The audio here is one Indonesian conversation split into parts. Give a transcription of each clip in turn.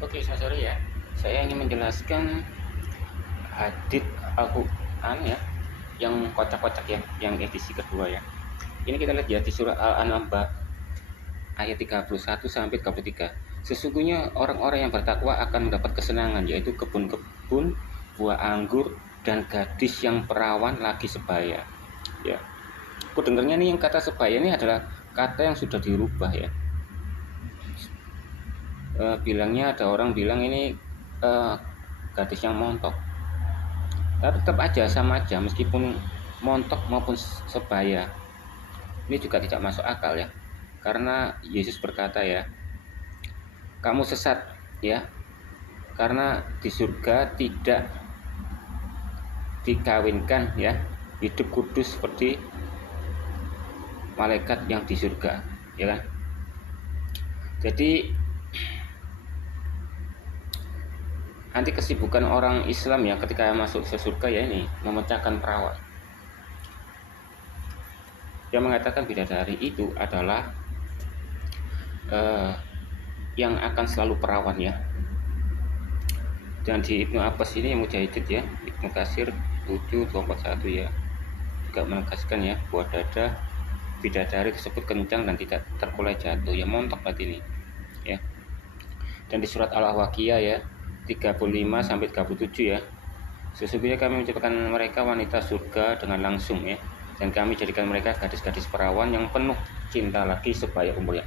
Oke, sore ya. Saya ingin menjelaskan hadits Al-Quran ya, yang kocak-kocak ya, yang edisi kedua ya. Ini kita lihat ya di surah Al-An'am ayat 31 sampai 33. Sesungguhnya orang-orang yang bertakwa akan mendapat kesenangan, yaitu kebun-kebun, buah anggur, dan gadis yang perawan lagi sebaya. Ya, aku dengarnya nih yang kata sebaya ini adalah kata yang sudah dirubah ya. Bilangnya ada orang bilang ini gadis yang montok. Tapi tetap aja sama aja meskipun montok maupun sebaya. Ini juga tidak masuk akal ya. Karena Yesus berkata ya, kamu sesat ya. Karena di surga tidak dikawinkan ya, hidup kudus seperti malaikat yang di surga, ya kan? Jadi nanti kesibukan orang Islam ya ketika masuk ke surga ya ini memecahkan perawan. Yang mengatakan bidadari itu adalah yang akan selalu perawan ya. Dan di Ibnu Abbas ini Mujahidid ya, Ibnu Katsir 7:241 ya, juga menegaskan ya, buah dada bidadari tersebut kencang dan tidak terkulai jatuh ya, montok berarti ini ya. Dan di surat Al-Waqiah ya 35 sampai 37 ya, sesungguhnya kami menciptakan mereka wanita surga dengan langsung ya, dan kami jadikan mereka gadis-gadis perawan yang penuh cinta lagi sebaya umurnya.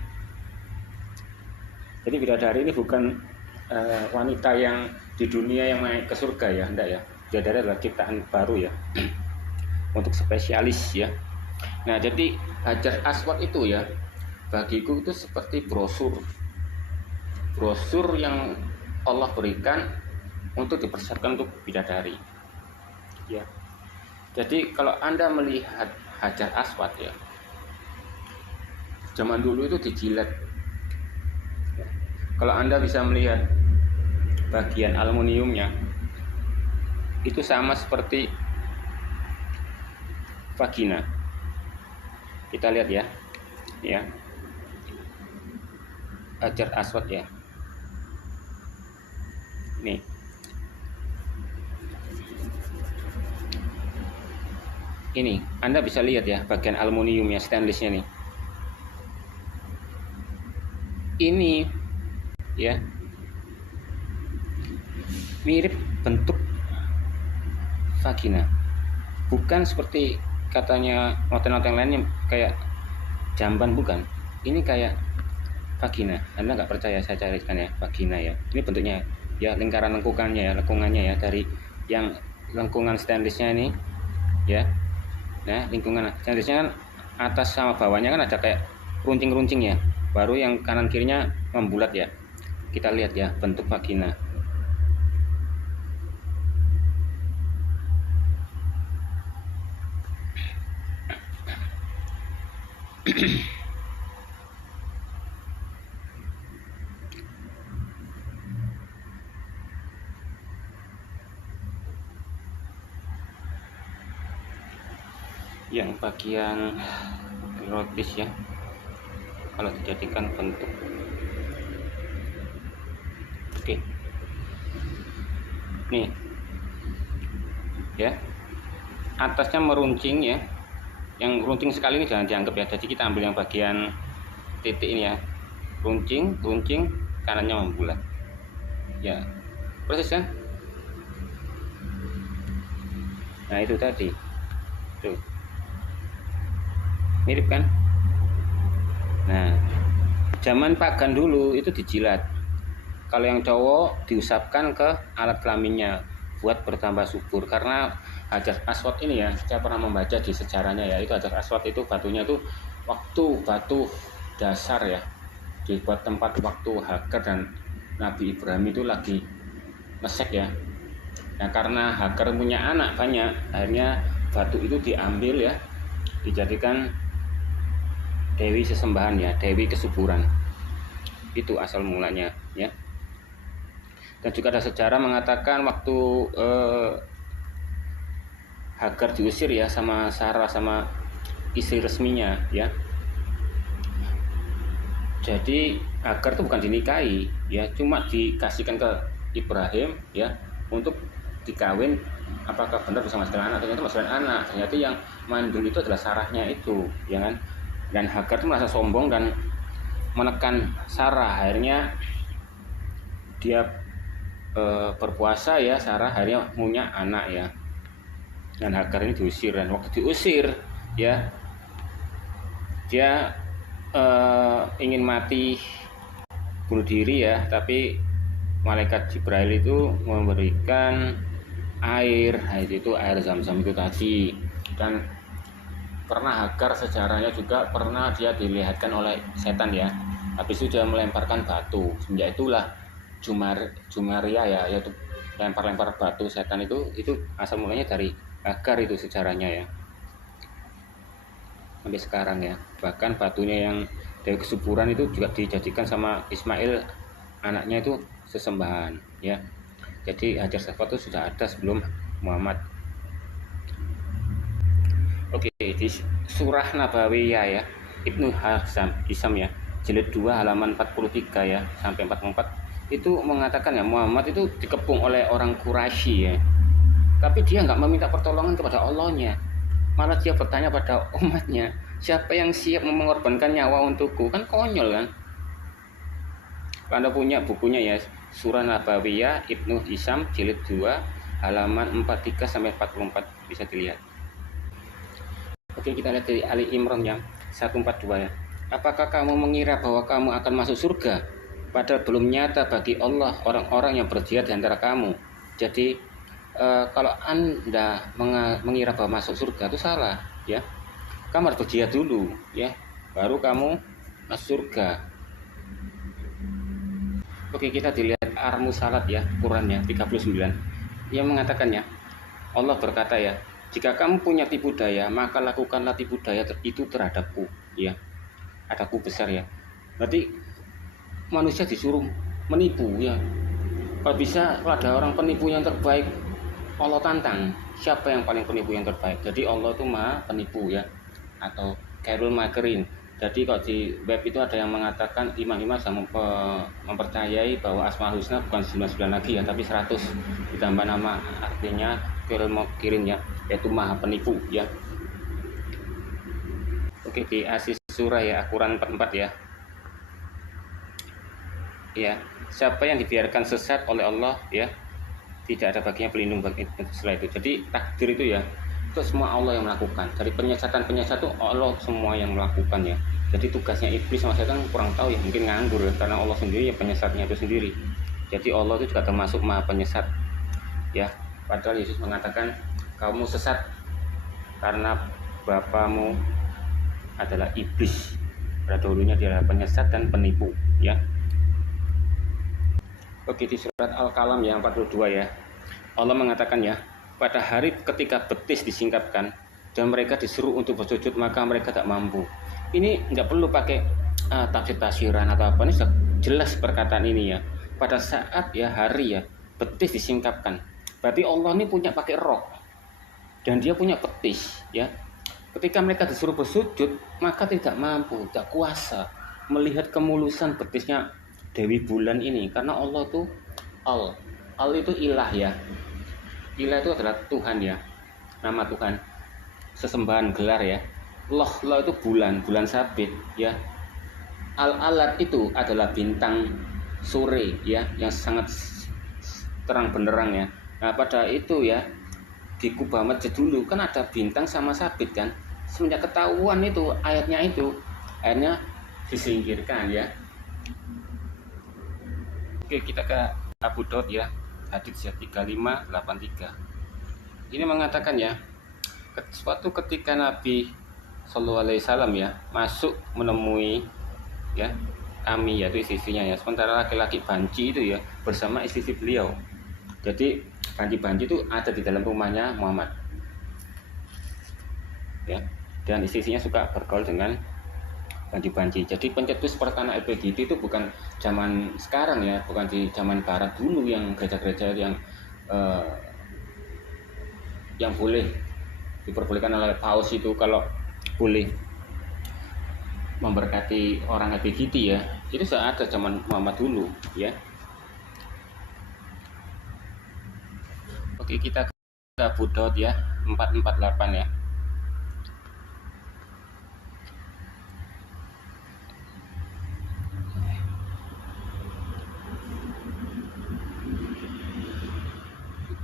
Jadi bidadari ini bukan wanita yang di dunia yang naik ke surga ya, enggak ya. Bidadari adalah ciptaan baru ya, untuk spesialis ya. Nah, jadi Hajar Aswad itu ya, bagiku itu seperti brosur yang Allah berikan untuk dipersiapkan untuk bidadari ya. Jadi kalau Anda melihat Hajar Aswad ya, zaman dulu itu dijilat ya. Kalau Anda bisa melihat bagian aluminiumnya itu sama seperti vagina. Kita lihat ya, Hajar Aswad ya. Nih, ini Anda bisa lihat ya bagian aluminiumnya, stainlessnya nih. Ini ya mirip bentuk vagina, bukan seperti katanya hotel-hotel lainnya kayak jamban, bukan. Ini kayak vagina. Anda nggak percaya, saya carikan ya vagina ya. Ini bentuknya ya, lingkaran lengkungannya ya, dari yang lengkungan stainlessnya ini ya. Nah, lingkungan stainlessnya kan atas sama bawahnya kan ada kayak runcing-runcing ya, baru yang kanan kirinya membulat ya. Kita lihat ya bentuk vagina. Yang bagian rotis ya, kalau dijadikan bentuk. Oke, nih ya, atasnya meruncing ya. Yang runcing sekali ini jangan dianggap ya, jadi kita ambil yang bagian titik ini ya, runcing kanannya membulat ya, proses kan. Nah itu tadi tuh, mirip kan. Nah, zaman pagan dulu itu dijilat. Kalau yang cowok diusapkan ke alat kelaminnya buat bertambah subur. Karena Hajar Aswad ini ya, saya pernah membaca di sejarahnya ya, itu Hajar Aswad itu batunya itu waktu batu dasar ya, dibuat tempat waktu Hagar dan Nabi Ibrahim itu lagi ngesek ya. Nah karena Hagar punya anak banyak, akhirnya batu itu diambil ya, dijadikan dewi sesembahan ya, dewi kesuburan. Itu asal mulanya ya. Dan juga ada sejarah mengatakan waktu Hagar diusir ya sama Sarah, sama istri resminya ya, Jadi Hagar itu bukan dinikahi ya, cuma dikasihkan ke Ibrahim ya untuk dikawin. Apakah benar bisa menghasilkan anak? Ternyata menghasilkan anak. Ternyata yang mandul itu adalah Sarahnya itu, ya kan? Dan Hagar itu merasa sombong dan menekan Sarah. Akhirnya dia berpuasa ya, Sarah akhirnya punya anak ya. Dan Hagar ini diusir, dan waktu diusir ya dia ingin mati bunuh diri ya, tapi malaikat Jibril itu memberikan air itu air Zam-Zam itu tadi. Dan pernah Hagar sejarahnya juga pernah dia dilihatkan oleh setan ya, habis itu dia melemparkan batu. Semenjak itulah Jumaria ya, yaitu lempar-lempar batu setan itu asal mulanya dari Hagar itu sejarahnya ya, sampai sekarang ya. Bahkan batunya yang dari kesuburan itu juga dijadikan sama Ismail anaknya itu sesembahan ya. Jadi Hajar Aswad itu sudah ada sebelum Muhammad. Oke, di surah Nabawiyah ya, Ibnu Hisam ya, jilid 2 halaman 43 ya sampai 44 itu mengatakan ya, Muhammad itu dikepung oleh orang Quraisy ya, tapi dia nggak meminta pertolongan kepada Allahnya, malah dia bertanya pada umatnya, siapa yang siap mengorbankan nyawa untukku? Kan konyol kan. Anda punya bukunya ya, surah Nabawiyah Ibnu Hisam jilid 2 halaman 43 sampai 44, bisa dilihat. Oke, kita lihat dari Ali Imran yang 142 ya. Apakah kamu mengira bahwa kamu akan masuk surga, padahal belum nyata bagi Allah orang-orang yang berjihad di antara kamu? Jadi kalau Anda mengira bahwa masuk surga itu salah ya. Kamu harus berjihad dulu ya, baru kamu masuk surga. Oke, kita dilihat Ar-Musalat ya, Qurannya 39 yang mengatakannya, Allah berkata ya, jika kamu punya tipu daya, maka lakukanlah tipu daya itu terhadapku ya. Adaku besar ya. Berarti manusia disuruh menipu ya. Kalau bisa, kalau ada orang penipu yang terbaik, Allah tantang siapa yang paling penipu yang terbaik. Jadi Allah itu maha penipu ya, atau Khairul Makirin. Jadi kalau di web itu ada yang mengatakan imam-imam mempercayai bahwa Asmaul Husna bukan 99 lagi ya, tapi 100 ditambah nama, artinya Khairul Makirin ya, yaitu maha penipu ya. Oke, di Asis Surah ya, Quran 44 ya. Ya, siapa yang dibiarkan sesat oleh Allah ya, tidak ada baginya pelindung bagi setelah itu. Jadi takdir itu ya, itu semua Allah yang melakukan. Dari penyesatan itu Allah semua yang melakukan ya. Jadi tugasnya iblis sama setan kurang tahu ya, mungkin nganggur ya, karena Allah sendiri ya penyesatnya itu sendiri. Jadi Allah itu juga termasuk maha penyesat ya. Padahal Yesus mengatakan kamu sesat karena bapamu adalah iblis. Pada dahulunya dia adalah penyesat dan penipu ya. Oke, di surat Al-Qalam yang 42 ya, Allah mengatakan ya, pada hari ketika betis disingkapkan dan mereka disuruh untuk bersujud, maka mereka tak mampu. Ini nggak perlu pakai tafsir-tafsiran atau apa, ini sudah jelas perkataan ini ya. Pada saat ya hari ya betis disingkapkan, berarti Allah ini punya pakai rok dan dia punya betis ya. Ketika mereka disuruh bersujud, maka tidak mampu, tidak kuasa melihat kemulusan betisnya Dewi Bulan ini, karena Allah itu Al itu ilah ya. Ilah itu adalah Tuhan ya, nama Tuhan, sesembahan gelar ya. Allah itu bulan sabit ya. Al-Alat itu adalah bintang sore ya, yang sangat terang benderang ya. Nah pada itu ya, di Kubah Masjid dulu kan ada bintang sama sabit kan. Semenjak ketahuan itu ayatnya akhirnya disingkirkan ya. Oke, kita ke Abu Daud ya, hadits 3583. Ini mengatakan ya, suatu ketika Nabi Shallallahu Alaihi Wasallam ya masuk menemui ya kami, yaitu istrinya ya, sementara laki-laki banci itu ya bersama istri beliau. Jadi banci-banci itu ada di dalam rumahnya Muhammad ya, dan istrinya suka bergaul dengan banci-banci. Jadi pencetus pertama LGBT itu bukan zaman sekarang ya, bukan di zaman barat dulu yang gereja-gereja yang boleh diperbolehkan oleh paus itu kalau boleh memberkati orang LGBT ya. Itu sudah ada zaman Muhammad dulu ya. Oke, kita ke Abu Daud ya, 448 ya.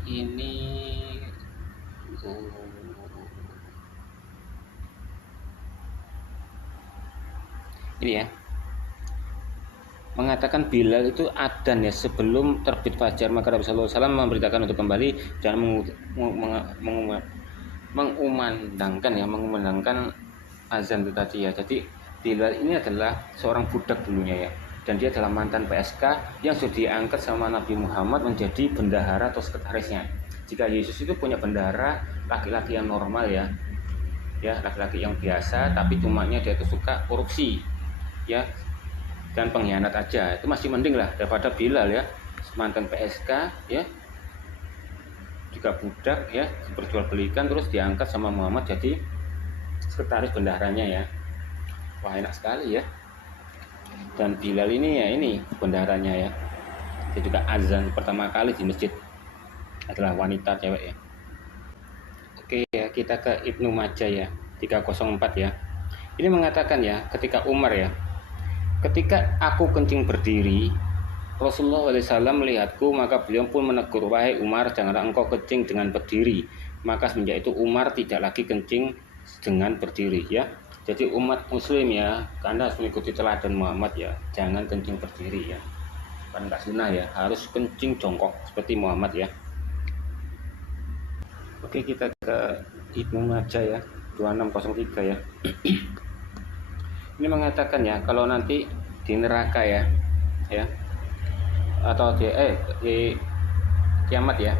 Ini ini ya, mengatakan Bilal itu adzan ya sebelum terbit fajar, maka Nabi sallallahu alaihi wasallam memberitakan untuk kembali dan mengumandangkan azan itu tadi ya. Jadi Bilal ini adalah seorang budak dulunya ya, dan dia adalah mantan PSK yang sudah diangkat sama Nabi Muhammad menjadi bendahara atau sekretarisnya. Jika Yesus itu punya bendahara laki-laki yang normal ya, laki-laki yang biasa, tapi cumanya dia itu suka korupsi ya dan pengkhianat aja, itu masih mending lah daripada Bilal ya, mantan PSK ya, juga budak ya, diperjualbelikan terus diangkat sama Muhammad jadi sekretaris bendaharanya ya. Wah, enak sekali ya. Dan Bilal ini ya, ini bendaharanya ya, dia juga azan pertama kali di masjid adalah wanita cewek ya. Oke ya, kita ke Ibnu Majah ya, 304 ya. Ini mengatakan ya, ketika Umar ya, ketika aku kencing berdiri, Rasulullah SAW melihatku, maka beliau pun menegur, wahai Umar, janganlah engkau kencing dengan berdiri. Maka semenjak itu Umar tidak lagi kencing dengan berdiri ya. Jadi umat muslim ya, Anda harus mengikuti teladan Muhammad ya, jangan kencing berdiri ya, kan nggak sunnah ya, harus kencing jongkok seperti Muhammad ya. Oke, kita ke Ibnu Majah ya, 2603 ya. Ini mengatakan ya, kalau nanti di neraka ya, atau di kiamat ya,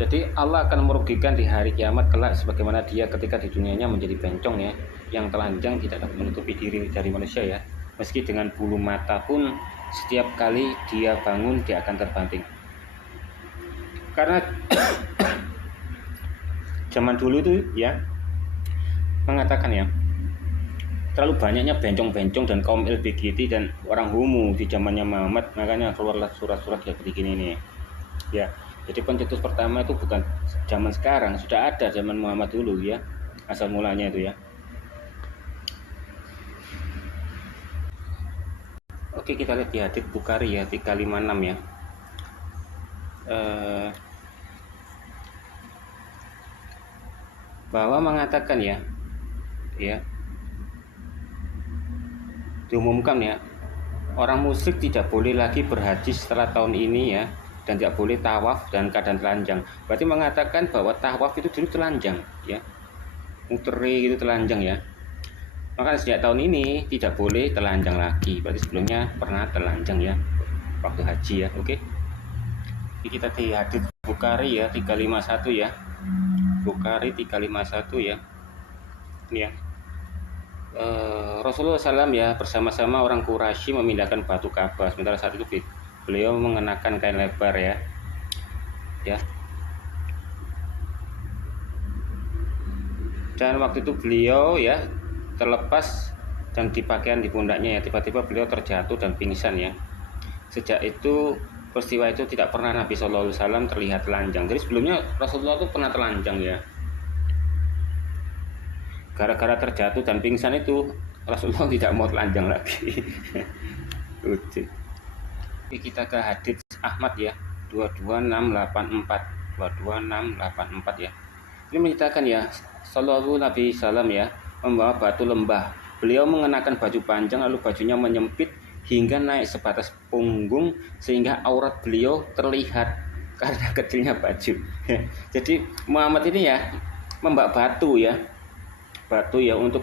jadi Allah akan merugikan di hari kiamat kelak sebagaimana dia ketika di dunianya menjadi bencong ya, yang telanjang tidak dapat menutupi diri dari manusia ya. Meski dengan bulu mata pun setiap kali dia bangun dia akan terbanting. Karena zaman dulu itu ya mengatakan ya, terlalu banyaknya bencong-bencong dan kaum LGBT dan orang homo di zamannya Muhammad, makanya keluarlah surat-surat kayak begini nih ya. Jadi pencetus pertama itu bukan zaman sekarang, sudah ada zaman Muhammad dulu ya, asal mulanya itu ya. Oke, kita lihat di hadits Bukhari ya, 356 ya. Bahwa mengatakan ya, diumumkan ya, orang musyrik tidak boleh lagi berhaji setelah tahun ini ya, dan tidak boleh tawaf dan keadaan telanjang. Berarti mengatakan bahwa tawaf itu dulu telanjang ya, muteri itu telanjang ya. Maka sejak tahun ini tidak boleh telanjang lagi. Berarti sebelumnya pernah telanjang ya waktu haji ya. Oke. Kita di hadits Bukhari ya, 351 ya. Bukhari 351 ya. Ini ya. Rasulullah SAW ya bersama-sama orang Quraisy memindahkan batu Ka'bah. Sementara saat itu beliau mengenakan kain lebar ya. Dan waktu itu beliau ya terlepas dan di pakaian di pundaknya ya, tiba-tiba beliau terjatuh dan pingsan ya. Sejak itu peristiwa itu tidak pernah Nabi SAW terlihat telanjang. Jadi sebelumnya Rasulullah itu pernah telanjang ya. Gara-gara terjatuh dan pingsan itu Rasulullah tidak mau telanjang lagi. Lucu. Kita ke hadits Ahmad ya, 22684 ya. Ini menceritakan ya, Sallallahu Nabi Sallam ya membawa batu lembah. Beliau mengenakan baju panjang lalu bajunya menyempit hingga naik sebatas punggung sehingga aurat beliau terlihat karena kecilnya baju. Jadi Muhammad ini ya membawa batu ya untuk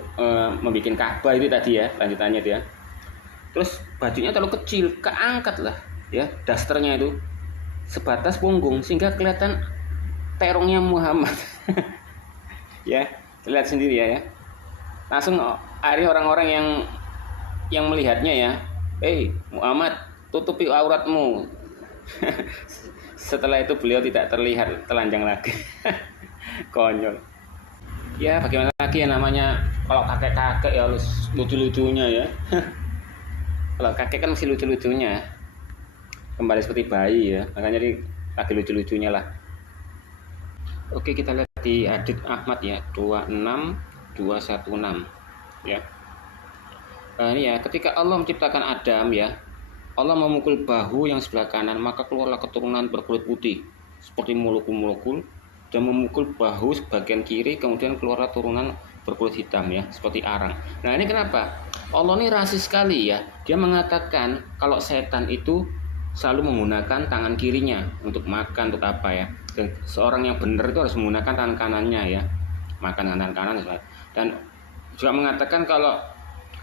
membuat Ka'bah itu tadi ya, lanjutannya dia. Terus bajunya terlalu kecil, keangkat lah ya, dasternya itu sebatas punggung sehingga kelihatan terongnya Muhammad. Ya, lihat sendiri ya. Langsung ada orang-orang yang melihatnya ya, Muhammad, tutupi auratmu. Setelah itu beliau tidak terlihat telanjang lagi. Konyol. Ya bagaimana lagi ya, namanya kalau kakek-kakek ya harus lucu-lucunya ya. Kalau kakek kan masih lucu-lucunya, kembali seperti bayi ya, makanya jadi lagi lucu-lucunya lah. Oke, kita lihat di hadits Ahmad ya, 26216 ya. Ini ya, ketika Allah menciptakan Adam ya, Allah memukul bahu yang sebelah kanan, maka keluarlah keturunan berkulit putih seperti molekul-molekul, dan memukul bahu sebagian kiri, kemudian keluarlah turunan berkulit hitam ya, seperti arang. Nah, ini kenapa? Allah ini rasis sekali ya. Dia mengatakan kalau setan itu selalu menggunakan tangan kirinya untuk makan, untuk apa ya. Dan seorang yang benar itu harus menggunakan tangan kanannya ya, makan tangan kanan. Dan juga mengatakan kalau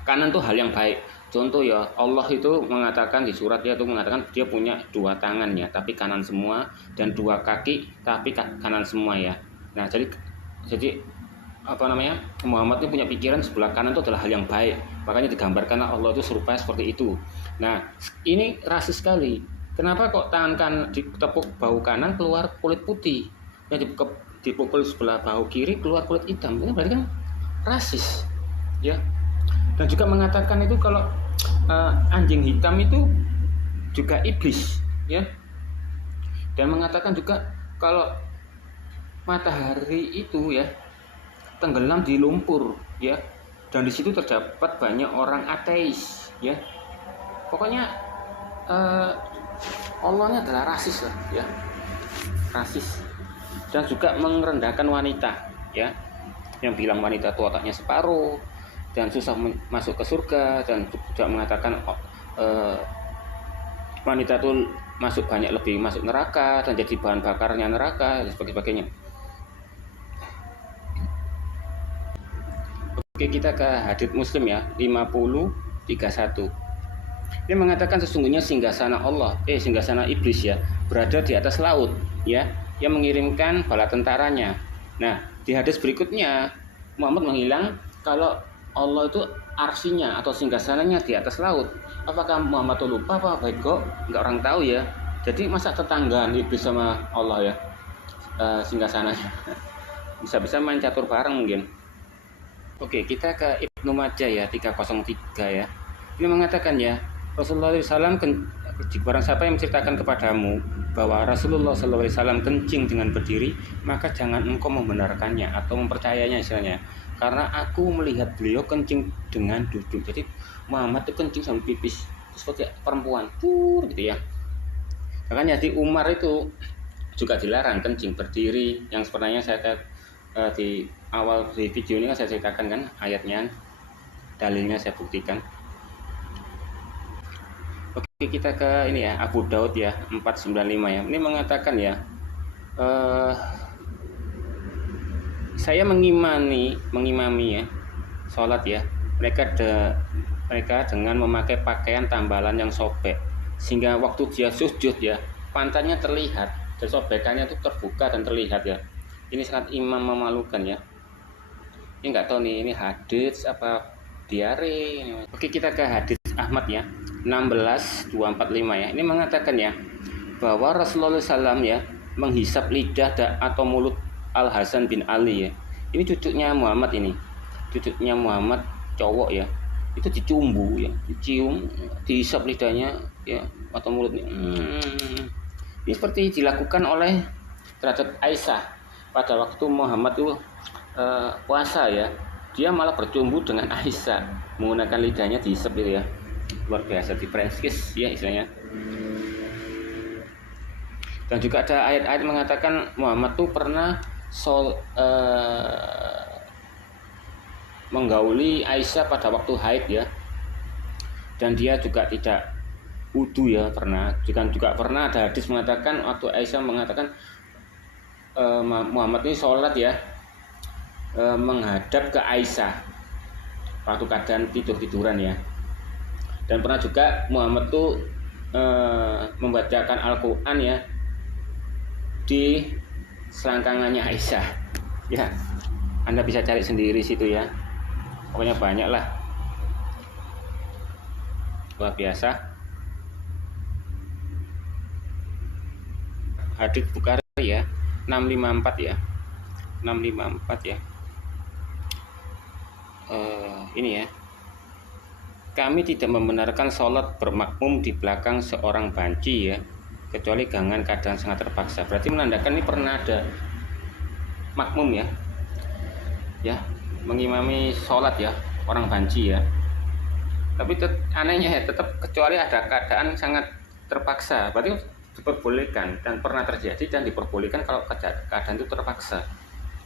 kanan itu hal yang baik. Contoh ya, Allah itu mengatakan di surat, dia itu mengatakan dia punya dua tangan ya, tapi kanan semua, dan dua kaki tapi kanan semua ya. Nah, jadi apa namanya, Muhammad itu punya pikiran sebelah kanan itu adalah hal yang baik, makanya digambarkan Allah itu serupa seperti itu. Nah, ini rasis sekali. Kenapa kok tangan kanan ditepuk bahu kanan keluar kulit putih, yang dipukul sebelah bahu kiri keluar kulit hitam? Ini berarti kan rasis ya. Dan juga mengatakan itu kalau anjing hitam itu juga iblis ya. Dan mengatakan juga kalau matahari itu ya tenggelam di lumpur ya, dan di situ terdapat banyak orang ateis ya. Pokoknya Allahnya adalah rasis lah ya, rasis. Dan juga merendahkan wanita ya, yang bilang wanita itu otaknya separuh dan susah masuk ke surga, dan juga mengatakan wanita itu lebih masuk neraka dan jadi bahan bakarnya neraka dan sebagainya. Oke, kita ke hadits Muslim ya, 50:31. Dia mengatakan sesungguhnya singgasana singgasana iblis ya, berada di atas laut ya, yang mengirimkan bala tentaranya. Nah, di hadis berikutnya Muhammad menghilang kalau Allah itu arsinya atau singgasananya di atas laut. Apakah Muhammad itu lupa apa baik kok? Enggak, orang tahu ya. Jadi masa tetanggaan iblis sama Allah ya, singgasananya. Bisa-bisa main catur bareng mungkin. Oke, kita ke Ibnu Majah ya, 303 ya. Ini mengatakan ya, Rasulullah SAW barang siapa yang menceritakan kepadamu bahwa Rasulullah SAW kencing dengan berdiri, maka jangan engkau membenarkannya atau mempercayainya istilahnya. Karena aku melihat beliau kencing dengan duduk. Jadi Muhammad itu kencing sambil pipis seperti perempuan gitu ya. Makanya di Umar itu juga dilarang kencing berdiri. Yang sebenarnya saya di awal di video ini kan saya ceritakan kan ayatnya, dalilnya saya buktikan. Oke, kita ke ini ya, Abu Daud ya, 495 ya. Ini mengatakan ya, saya mengimami ya sholat ya, mereka dengan memakai pakaian tambalan yang sobek, sehingga waktu dia sujud ya pantatnya terlihat dan sobekannya itu terbuka dan terlihat ya. Ini sangat imam memalukan ya. Ini nggak tahu nih, ini hadits apa diare. Oke, kita ke hadits Ahmad ya, 16245 ya. Ini mengatakan ya bahwa Rasulullah SAW ya menghisap lidah atau mulut Al Hasan bin Ali ya. Ini cucunya Muhammad, ini cucunya Muhammad cowok ya. Itu dicumbu ya, dicium, dihisap lidahnya ya atau mulutnya. Ini seperti dilakukan oleh terhadap Aisyah pada waktu Muhammad itu puasa ya. Dia malah bercumbu dengan Aisyah, menggunakan lidahnya dihisap gitu ya. Luar biasa, di French kiss ya istilahnya. Dan juga ada ayat-ayat mengatakan Muhammad tuh pernah menggauli Aisyah pada waktu haid ya, dan dia juga tidak wudu ya, pernah juga pernah ada hadis mengatakan waktu Aisyah mengatakan Muhammad ini sholat ya menghadap ke Aisyah waktu keadaan tiduran ya. Dan pernah juga Muhammad tuh membacakan Al-Quran ya di selangkangannya Aisyah ya. Anda bisa cari sendiri situ ya, pokoknya banyak lah, luar biasa. Hadits Bukhari ya, 654 ya, 654 ya. ini ya, kami tidak membenarkan sholat bermakmum di belakang seorang banci ya, kecuali dengan keadaan sangat terpaksa. Berarti menandakan ini pernah ada makmum ya mengimami sholat ya, orang banci ya. Tapi anehnya ya, tetap kecuali ada keadaan sangat terpaksa, berarti diperbolehkan dan pernah terjadi dan diperbolehkan kalau keadaan itu terpaksa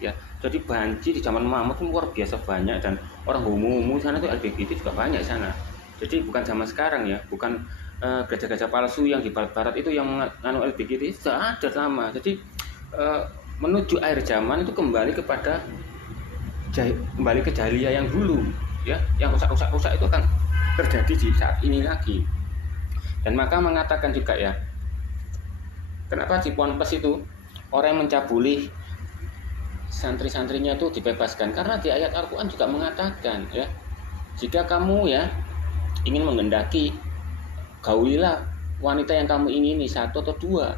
ya. Jadi banci di zaman Muhammad itu luar biasa banyak, dan orang homo sana itu LGBT juga banyak di sana. Jadi bukan zaman sekarang ya, bukan gajah-gajah palsu yang di barat-barat itu yang menganu LGBT, sudah ada sama. Jadi menuju akhir zaman itu kembali ke jahiliyah yang dulu ya, yang rusak itu kan terjadi di saat ini lagi. Dan maka mengatakan juga ya, kenapa di Ponpes itu orang yang mencabuli santri-santrinya itu dibebaskan, karena di ayat Al-Quran juga mengatakan ya, jika kamu ya ingin menghendaki, gaulilah wanita yang kamu ingini, satu atau dua,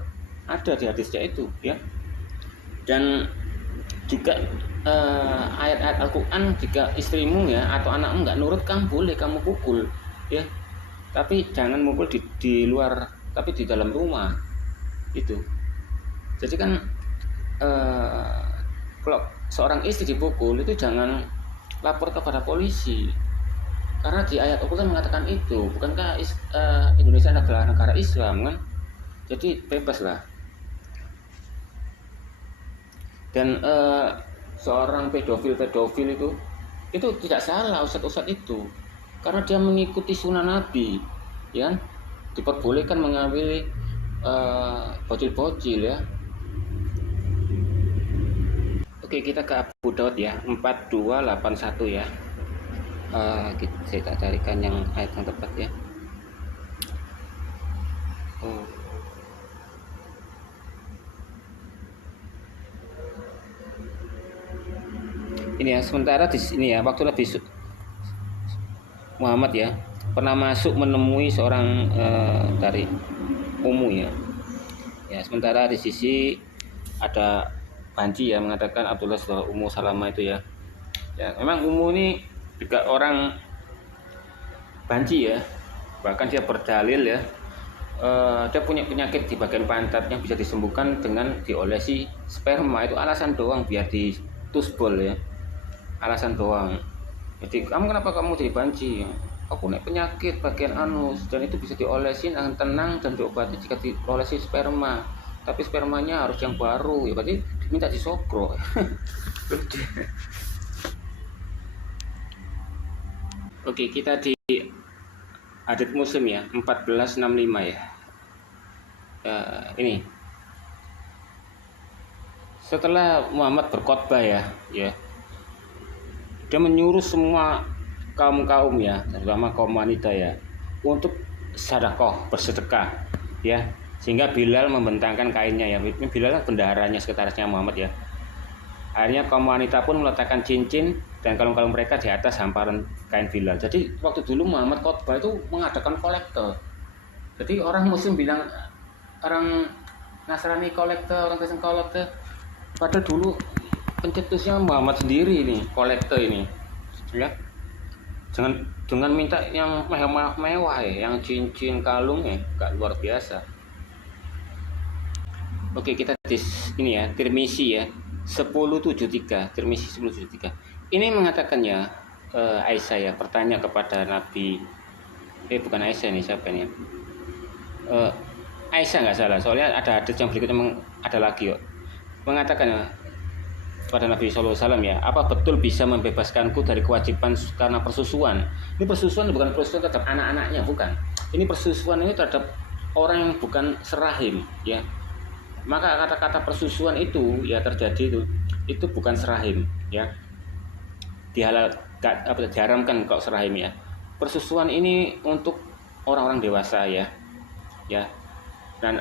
ada di hadisnya itu ya. Dan juga ayat-ayat Al-Quran, jika istrimu ya atau anakmu nggak nurut, kamu boleh kamu pukul ya, tapi jangan mukul di luar, tapi di dalam rumah itu. Jadi kan kalau seorang istri dipukul itu jangan lapor kepada polisi, karena di ayat Al-Quran mengatakan itu. Bukankah Indonesia adalah negara Islam kan? Jadi bebas lah. Dan seorang pedofil itu tidak salah ustadz itu, karena dia mengikuti sunnah Nabi ya, diperbolehkan mengambil bocil-bocil ya. Oke, kita ke Abu Daud ya, 4281 ya. Saya carikan yang ayat yang tepat ya. Ini ya, sementara di sini ya, waktu Nabi Muhammad ya pernah masuk menemui seorang dari Ummu ya. Ya, sementara di sisi ada banci ya, mengatakan Abdullah saudara Ummu Salamah itu ya. Ya, memang Ummu ini juga orang banci ya. Bahkan dia berdalil ya, dia punya penyakit di bagian pantat yang bisa disembuhkan dengan diolesi sperma. Itu alasan doang biar ditusbol ya, alasan doang. Jadi kenapa kamu jadi banci? Aku punya penyakit bagian anus dan itu bisa diolesin dengan tenang dan diobati jika diolesi sperma, tapi spermanya harus yang baru ya, berarti diminta disogro. Oke, kita di hadits Muslim ya, 1465 ya. Ini setelah Muhammad berkhotbah ya, dia menyuruh semua kaum ya, terutama kaum wanita ya, untuk sedekah, bersedekah ya, sehingga Bilal membentangkan kainnya ya. Bilal kan bendaharanya, sekretarisnya Muhammad ya. Akhirnya kaum wanita pun meletakkan cincin dan kalung-kalung mereka di atas hamparan kain Bilal. Jadi waktu dulu Muhammad khotbah itu mengadakan kolektor. Jadi orang Muslim bilang, orang Nasrani kolektor, orang Kristen kolektor, padahal dulu pencetusnya Muhammad sendiri ini, kolektor ini ya. Jangan minta yang mewah ya, yang cincin kalung ya, gak luar biasa. Oke, kita ini ya, Tirmizi ya, 1073, Tirmizi 1073. Ini mengatakannya Aisyah ya, bertanya kepada Nabi, bukan Aisyah nih, siapa nih? Aisyah nggak salah, soalnya ada hadits yang berikutnya ada lagi yuk. Mengatakan pada Nabi SAW ya, apa betul bisa membebaskanku dari kewajiban karena persusuan? Ini persusuan bukan persusuan terhadap anak-anaknya, bukan. Ini persusuan ini terhadap orang yang bukan serahim ya. Maka kata-kata persusuan itu ya terjadi itu bukan serahim ya. Diharamkan kalau serahim ya. Persusuan ini untuk orang-orang dewasa ya. Dan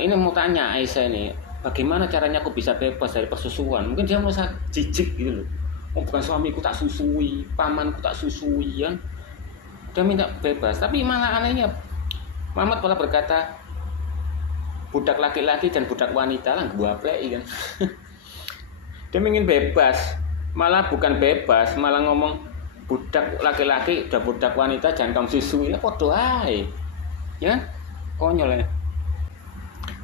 ini mau tanya Aisyah ini, bagaimana caranya aku bisa bebas dari persusuan? Mungkin dia merasa jijik gitu loh. Oh, bukan suamiku tak susui, pamanku tak susui ya. Dia minta bebas. Tapi malah anehnya Muhammad malah berkata, budak laki-laki dan budak wanita lah gua play kan. Dia ingin bebas, malah bukan bebas, malah ngomong budak laki-laki udah budak wanita jangan kamu susui, lah podo ae. Ya kan? Konyol ya.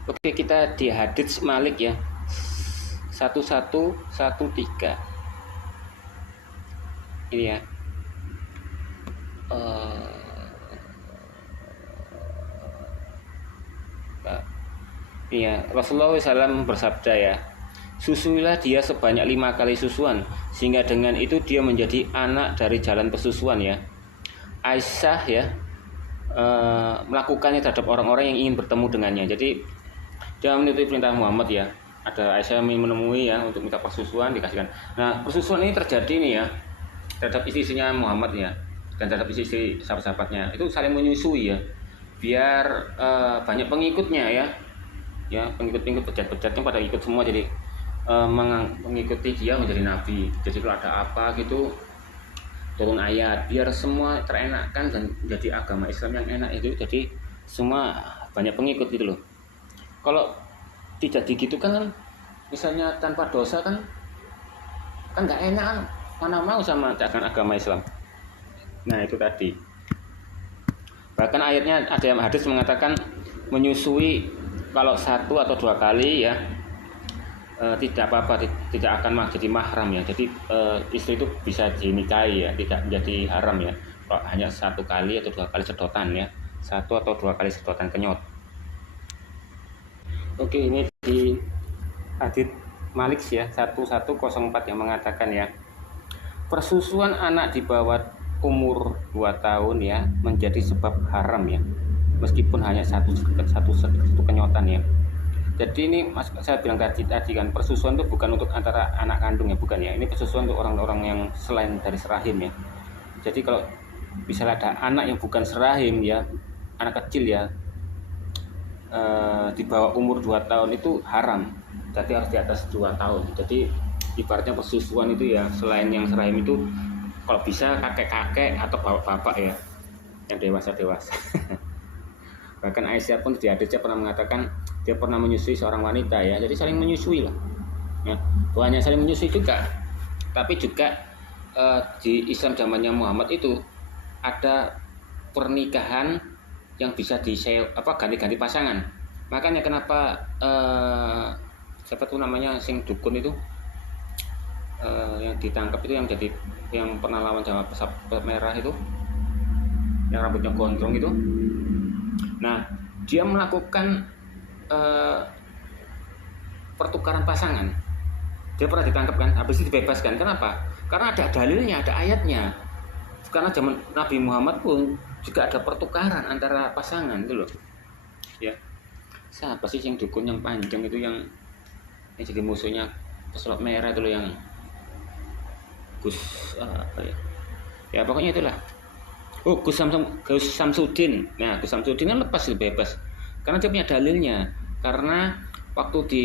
Oke, kita di hadits Malik ya. 1113. Ini ya. Iya, Rasulullah SAW bersabda ya, susuilah dia sebanyak 5 kali susuan, sehingga dengan itu dia menjadi anak dari jalan persusuan ya. Aisyah ya melakukannya terhadap orang-orang yang ingin bertemu dengannya. Jadi dia menuruti perintah Muhammad ya. Ada Aisyah menemui ya untuk minta persusuan, dikasihkan. Nah, persusuan ini terjadi nih ya terhadap istri-istrinya Muhammad ya, dan terhadap istri-istri sahabat-sahabatnya. Itu saling menyusui ya, biar banyak pengikutnya ya. Ya, pengikut-pengikut pejabat-pejabatnya pada ikut semua, jadi mengikuti dia menjadi nabi. Jadi kalau ada apa gitu turun ayat biar semua terenakkan dan jadi agama Islam yang enak itu, jadi semua banyak pengikut gitu loh. Kalau tidak gitu kan misalnya tanpa dosa kan nggak enak kan, mana mau sama agama Islam. Nah itu tadi, bahkan ayatnya ada yang hadis mengatakan menyusui kalau 1 atau 2 kali ya tidak apa-apa, tidak akan jadi mahram ya. Jadi istri itu bisa dinikahi ya, tidak menjadi haram ya. Kalau hanya 1 kali atau 2 kali sedotan ya, 1 atau 2 kali sedotan kenyot. Oke, ini di hadits Malik ya 1104 yang mengatakan ya, persusuan anak di bawah umur 2 tahun ya menjadi sebab haram ya, meskipun hanya satu kenyotan ya. Jadi ini saya bilang tadi kan, persusuan itu bukan untuk antara anak kandung ya, bukan ya. Ini persusuan untuk orang-orang yang selain dari serahim ya. Jadi kalau misalnya ada anak yang bukan serahim ya, anak kecil ya, di bawah umur 2 tahun itu haram. Jadi harus di atas 2 tahun. Jadi ibaratnya persusuan itu ya, selain yang serahim itu kalau bisa kakek-kakek atau bapak-bapak ya, yang dewasa-dewasa. Bahkan Aisyah pun di hadisnya pernah mengatakan dia pernah menyusui seorang wanita ya, jadi saling menyusui lah ya. Bukan hanya saling menyusui juga, tapi juga di Islam zamannya Muhammad itu ada pernikahan yang bisa ganti-ganti pasangan. Makanya kenapa siapa tuh namanya sing dukun itu yang ditangkap itu, yang pernah lawan sama pesawat merah itu, yang rambutnya gondrong itu. Nah, dia melakukan pertukaran pasangan. Dia pernah ditangkap kan, habis itu dibebaskan. Kenapa? Karena ada dalilnya, ada ayatnya. Karena zaman Nabi Muhammad pun juga ada pertukaran antara pasangan itu loh. Ya. Siapa sih yang dukun yang panjang itu, yang jadi musuhnya pesawat merah itu loh, yang Gus apa ya? Ya pokoknya itulah. Oh, Gus Samsudin. Nah, Gus Samsudin kan lepas bebas karena dia punya dalilnya. Karena waktu di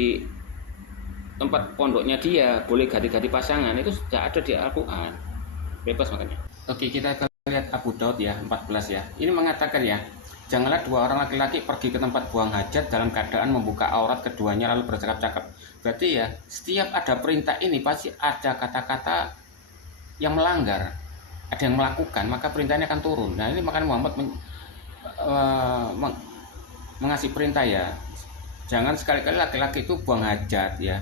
tempat pondoknya dia boleh ganti-ganti pasangan, itu sudah ada di Al-Quran, bebas makanya. Oke, kita lihat Abu Daud ya 14 ya. Ini mengatakan ya, janganlah 2 orang laki-laki pergi ke tempat buang hajat dalam keadaan membuka aurat keduanya lalu bercakap-cakap. Berarti ya, setiap ada perintah ini pasti ada kata-kata yang melanggar, ada yang melakukan, maka perintahnya akan turun. Nah ini makanya Muhammad mengasih perintah ya, jangan sekali-kali laki-laki itu buang hajat ya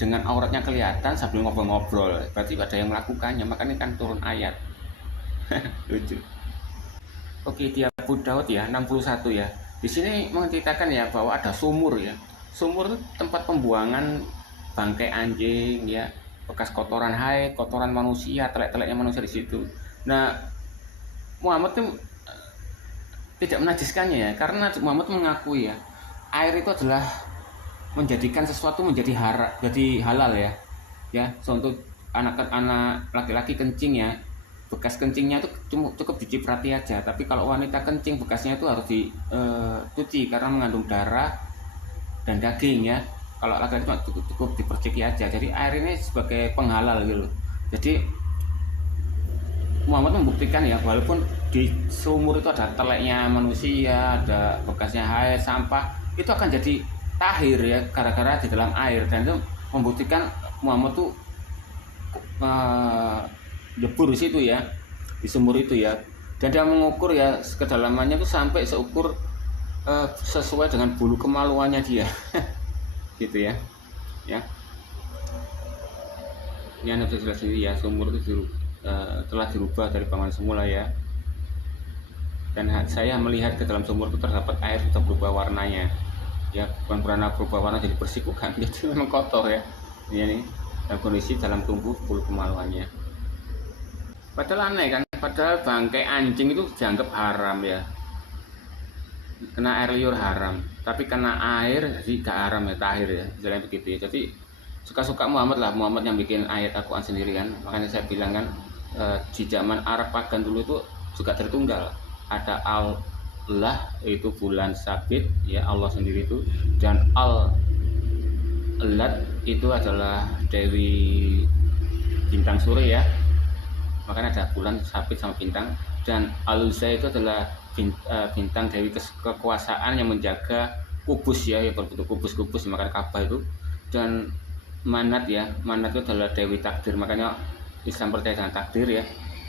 dengan auratnya kelihatan sambil ngobrol-ngobrol. Berarti ada yang melakukannya, makanya kan turun ayat. Lucu. Oke, di Abu Daud ya 61 ya. Di sini menceritakan ya bahwa ada sumur ya. Sumur itu tempat pembuangan bangkai anjing ya, bekas kotoran haid, kotoran manusia, telek-teleknya manusia di situ. Nah, Muhammad itu tidak menajiskannya ya, karena Muhammad mengakui ya, air itu adalah menjadikan sesuatu menjadi halal ya. Ya, contoh anak laki-laki kencing ya, bekas kencingnya itu cukup diciprati aja. Tapi kalau wanita kencing, bekasnya itu harus dicuci karena mengandung darah dan daging ya. Kalau laki-laki cukup diperciki aja. Jadi air ini sebagai penghalal gitu. Jadi Muhammad membuktikan ya, walaupun di sumur itu ada teleknya manusia, ada bekasnya haid, sampah, itu akan jadi tahir ya gara-gara di dalam air. Dan itu membuktikan Muhammad tuh lebur di situ ya. di sumur itu ya. Dan dia mengukur ya kedalamannya itu sampai seukur sesuai dengan bulu kemaluannya dia. Gitu ya. Ya. Ini Anda bisa jelas sendiri ya, sumur itu telah dirubah dari bangunan semula ya. Dan saya melihat ke dalam sumur itu terdapat air sudah berubah warnanya. Ya, bukan pernah berubah warna jadi bersih, bukan. Jadi memang kotor ya. Ini nih, dalam kondisi dalam tumbuh bulu kemaluannya. Padahal aneh kan, padahal bangkai anjing itu dianggap haram ya. Kena air liur haram, tapi kena air jadi gak haram ya, tahir ya, jalan begitu ya. Jadi suka-suka Muhammad lah, Muhammad yang bikin ayat Al-Quran sendiri kan. Makanya saya bilang kan, di zaman Arab pagan dulu itu juga tertunggal. Ada Allah itu bulan sabit ya, Allah sendiri itu, dan Al-Lat itu adalah Dewi bintang sore ya. Makanya ada bulan sabit sama bintang. Dan Al-Uzza itu adalah bintang Dewi kekuasaan yang menjaga kubus ya, berbentuk kubus-kubus, makanya Ka'bah itu. Dan Manat ya, Manat itu adalah Dewi takdir, makanya Islam percaya dengan takdir ya.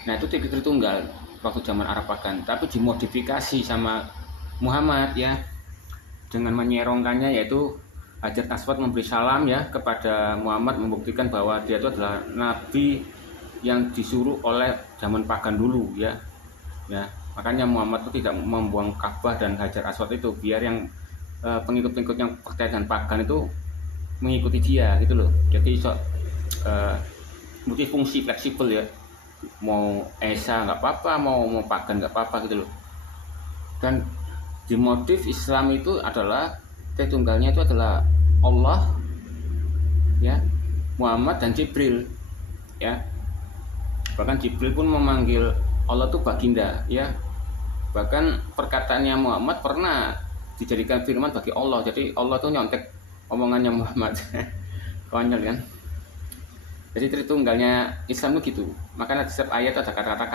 Nah itu Tritunggal waktu zaman Arab pagan, tapi dimodifikasi sama Muhammad ya, dengan menyerongkannya, yaitu Hajar Aswad memberi salam ya kepada Muhammad, membuktikan bahwa dia itu adalah nabi yang disuruh oleh zaman pagan dulu ya. Ya, makanya Muhammad itu tidak membuang Ka'bah dan Hajar Aswad itu biar yang pengikut-pengikut yang percaya dengan pagan itu mengikuti dia gitu loh. Jadi multifungsi, fleksibel ya, mau Esa nggak apa-apa, mau pagan nggak apa-apa gitu loh. Dan di motif Islam itu adalah Tritunggalnya itu adalah Allah ya, Muhammad dan Jibril ya. Bahkan Jibril pun memanggil Allah itu baginda ya. Bahkan perkataannya Muhammad pernah dijadikan firman bagi Allah. Jadi Allah tuh nyontek omongannya Muhammad. Konyol kan. Jadi Tritunggalnya Islam itu gitu. Makanya di setiap ayat ada kata-kata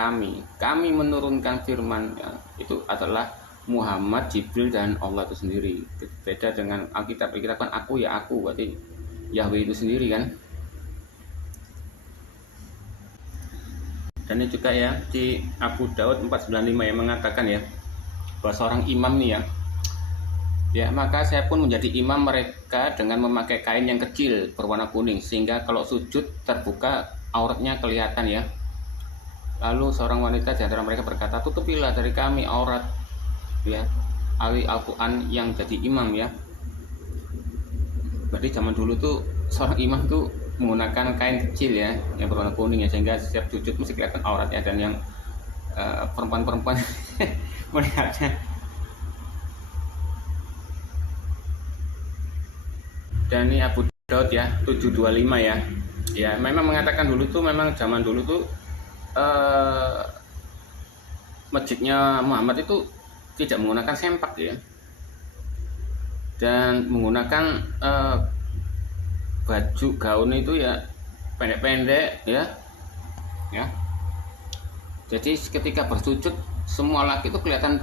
kami menurunkan firman ya. Itu adalah Muhammad, Jibril, dan Allah itu sendiri. Beda dengan Alkitab kan aku ya aku, berarti Yahweh itu sendiri kan. Dan ini juga ya di Abu Daud 495 yang mengatakan ya, bahwa seorang imam nih ya, maka saya pun menjadi imam mereka dengan memakai kain yang kecil berwarna kuning, sehingga kalau sujud terbuka auratnya kelihatan ya. Lalu seorang wanita di antara mereka berkata, tutupilah dari kami aurat ya, ahli Al-Quran yang jadi imam ya. Berarti zaman dulu tuh seorang imam tuh menggunakan kain kecil ya yang berwarna kuning ya, sehingga setiap sujud mesti kelihatan auratnya. Dan yang perempuan-perempuan melihatnya. Dan ini Abu Daud ya 725 ya. Ya memang mengatakan dulu tuh, memang zaman dulu tuh masjidnya Muhammad itu tidak menggunakan sempak ya, dan menggunakan baju gaun itu ya pendek-pendek ya. Jadi ketika bersujud semua laki itu kelihatan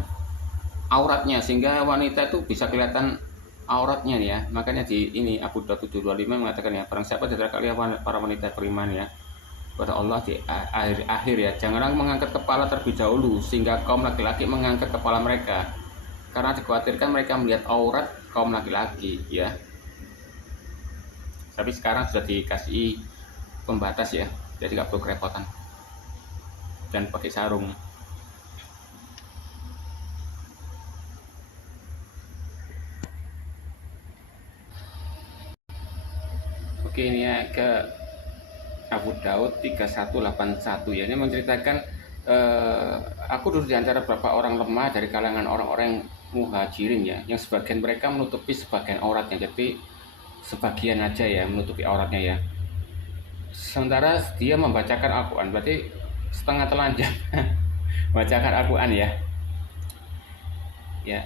auratnya, sehingga wanita itu bisa kelihatan auratnya ya. Makanya di ini Abu Daud 725 mengatakan ya, barang siapa dari kalian para wanita beriman ya kepada Allah di akhir ya, janganlah mengangkat kepala terlebih dahulu sehingga kaum laki-laki mengangkat kepala mereka, karena dikhawatirkan mereka melihat aurat kaum laki-laki ya. Tapi sekarang sudah dikasih pembatas ya, jadi nggak perlu kerepotan dan pakai sarung. Oke, ini ya ke Abu Daud 3181 ya. Ini menceritakan aku duduk di antara beberapa orang lemah dari kalangan orang-orang muhajirin ya, yang sebagian mereka menutupi sebagian auratnya, jadi sebagian aja ya menutupi auratnya ya. Sementara dia membacakan Al-Quran, berarti setengah telanjang bacakan Al-Quran ya. Ya,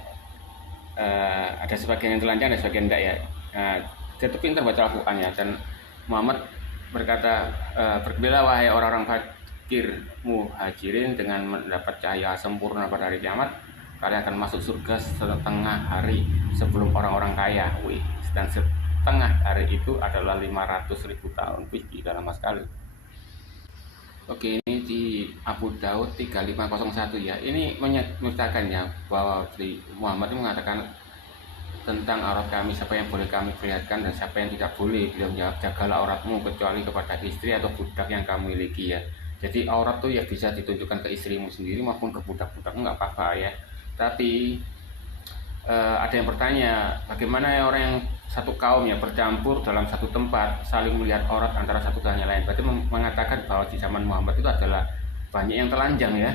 ada sebagian yang telanjang, ada sebagian enggak ya. Dia tuh pintar baca Al-Quran ya. Dan Muhammad berkata, bergembira wahai orang-orang fakir muhajirin dengan mendapat cahaya sempurna pada hari kiamat, kalian akan masuk surga setengah hari sebelum orang-orang kaya. Wih, dan setengah hari itu adalah 500.000 tahun. Wih, gila lama sekali. Oke, ini di Abu Daud 3501 ya. Ini menyatakan ya bahwa di Muhammad ini mengatakan tentang aurat kami, siapa yang boleh kami perlihatkan dan siapa yang tidak boleh. Beliau menjawab, jagalah auratmu kecuali kepada istri atau budak yang kamu miliki ya. Jadi aurat tuh ya bisa ditunjukkan ke istrimu sendiri maupun ke budak-budak, nggak apa-apa ya. Tapi ada yang bertanya, bagaimana ya orang yang satu kaum ya bercampur dalam satu tempat saling melihat aurat antara satu dan yang lain. Berarti mengatakan bahwa di zaman Muhammad itu adalah banyak yang telanjang ya,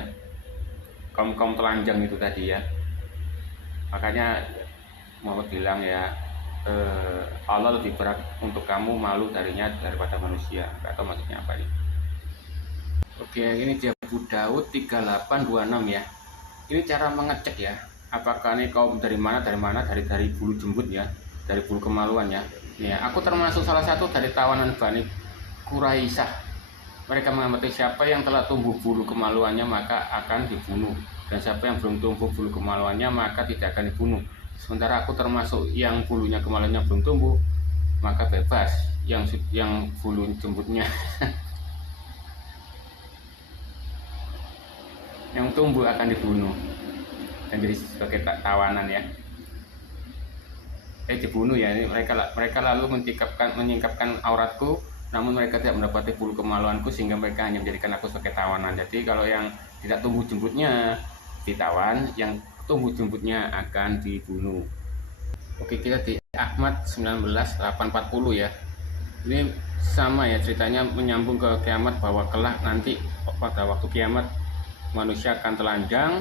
kaum telanjang itu tadi ya. Makanya Muhammad bilang ya, Allah lebih berat untuk kamu malu darinya daripada manusia. Gak tahu maksudnya apa ini. Oke, ini dia Abu Daud 3826 ya. Ini cara mengecek ya, apakah ini kaum dari mana, dari bulu jembut ya, dari bulu kemaluan ya. Ya, aku termasuk salah satu dari tawanan Bani Quraisyah. Mereka mengamati siapa yang telah tumbuh bulu kemaluannya maka akan dibunuh, dan siapa yang belum tumbuh bulu kemaluannya maka tidak akan dibunuh. Sementara aku termasuk yang bulunya kemaluannya belum tumbuh, maka bebas. Yang bulu jembutnya yang tumbuh akan dibunuh dan jadi sebagai tawanan ya. Dibunuh ya. Ini mereka lalu menyingkapkan auratku, namun mereka tidak mendapati bulu kemaluanku sehingga mereka hanya menjadikan aku sebagai tawanan. Jadi kalau yang tidak tumbuh jembutnya ditawan, yang tumbuh jembutnya akan dibunuh. Oke, kita di Ahmad 19840 ya. Ini sama ya ceritanya, menyambung ke kiamat bahwa kelak nanti pada waktu kiamat manusia akan telanjang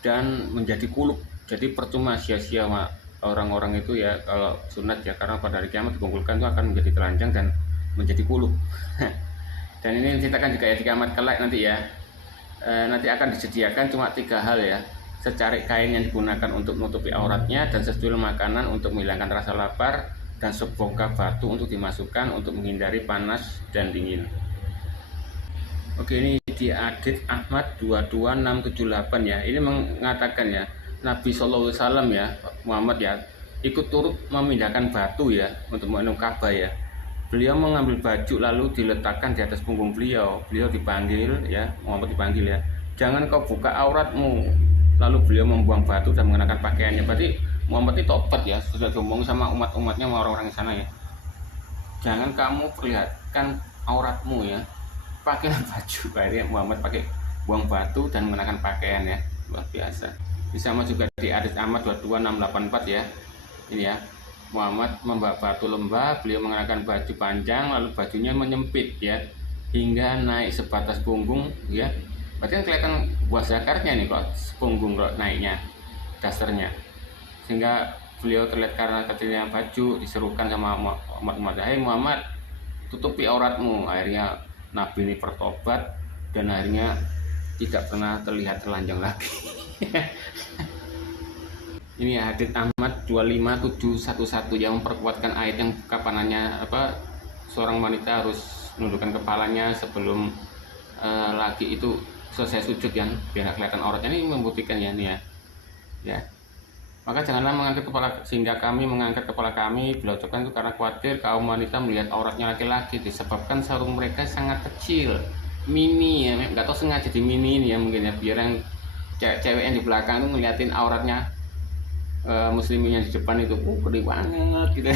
dan menjadi kulup. Jadi percuma sia-sia orang-orang itu ya kalau sunat ya, karena pada hari kiamat dikumpulkan itu akan menjadi telanjang dan menjadi kulup. Dan ini diceritakan juga ya di kiamat kelak nanti ya. Nanti akan disediakan cuma 3 hal ya: secarik kain yang digunakan untuk menutupi auratnya, dan secuil makanan untuk menghilangkan rasa lapar, dan sebongkah batu untuk dimasukkan untuk menghindari panas dan dingin. Oke, ini di Adit Ahmad 22678 ya. Ini mengatakan ya, Nabi SAW ya, Muhammad ya, ikut turut memindahkan batu ya untuk menuju Ka'bah ya. Beliau mengambil baju lalu diletakkan di atas punggung beliau. Beliau dipanggil ya, Muhammad dipanggil ya, jangan kau buka auratmu. Lalu beliau membuang batu dan mengenakan pakaiannya. Berarti Muhammad itu tobat ya, sudah ngomong sama umat-umatnya, sama orang-orang di sana ya, jangan kamu perlihatkan auratmu ya, pakailah baju. Akhirnya Muhammad pakai buang batu dan mengenakan pakaian ya, luar biasa. Sama juga di Adit Ahmad 22684 ya. Ini ya, Muhammad membawa batu lembah, beliau mengenakan baju panjang lalu bajunya menyempit ya hingga naik sebatas punggung ya. Berarti kan kelihatan buah zakarnya nih kok, punggung kok naiknya dasarnya, sehingga beliau terlihat karena kecilnya baju. Diserukan sama Muhammad, "Hai Muhammad, tutupi auratmu." Akhirnya Nabi ini bertobat dan akhirnya tidak pernah terlihat telanjang lagi. Ini ya Hadits Ahmad 25711 yang memperkuatkan ayat yang kapanannya seorang wanita harus menundukkan kepalanya sebelum laki itu selesai sujud ya, biar kelihatan auratnya. Ini membuktikan ya, nih ya. Maka janganlah mengangkat kepala, sehingga kami mengangkat kepala kami, beliau ucapkan itu karena khawatir kaum wanita melihat auratnya laki-laki, disebabkan sarung mereka sangat kecil, mini ya, nggak tahu sengaja di mini ini ya mungkin ya, biar yang cewek yang di belakang itu ngeliatin auratnya muslimin yang di depan itu gede banget gitu.